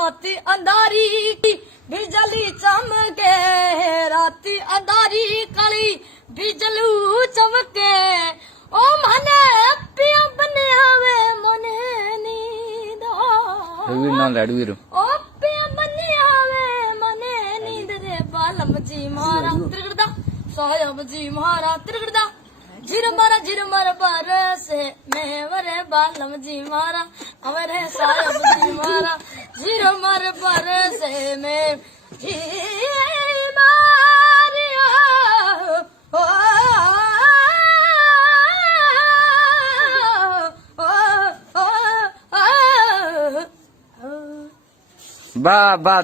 राती अंधारी की बिजली चमके, राती अंधारी काली बिजलू चमके। ओ मने पिया बने हवे मने नींद ओ पिया बने हवे मने नींद रे बालम जी मारा त्रिगड़दा साहब जी मारा त्रिगड़दा झिर मारा बरसे मैं वरे बालम जी मारा अवरे साहब जी मारा झिर मार बरसे में जी मारिया ओ वाह वाह।